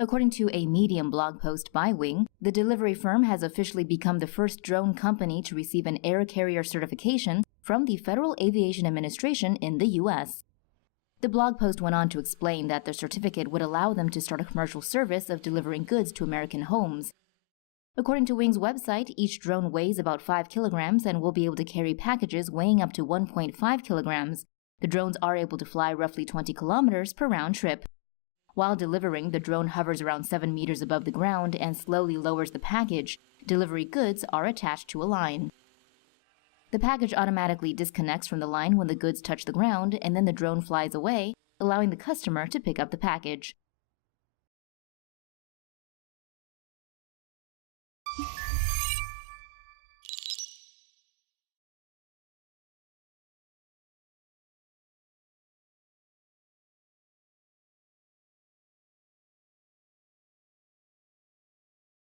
According to a Medium blog post by Wing, the delivery firm has officially become the first drone company to receive an air carrier certification from the Federal Aviation Administration in the U.S. The blog post went on to explain that the certificate would allow them to start a commercial service of delivering goods to American homes. According to Wing's website, each drone weighs about 5 kilograms and will be able to carry packages weighing up to 1.5 kilograms. The drones are able to fly roughly 20 kilometers per round trip. While delivering, the drone hovers around 7 meters above the ground and slowly lowers the package. Delivery goods are attached to a line. The package automatically disconnects from the line when the goods touch the ground, and then the drone flies away, allowing the customer to pick up the package.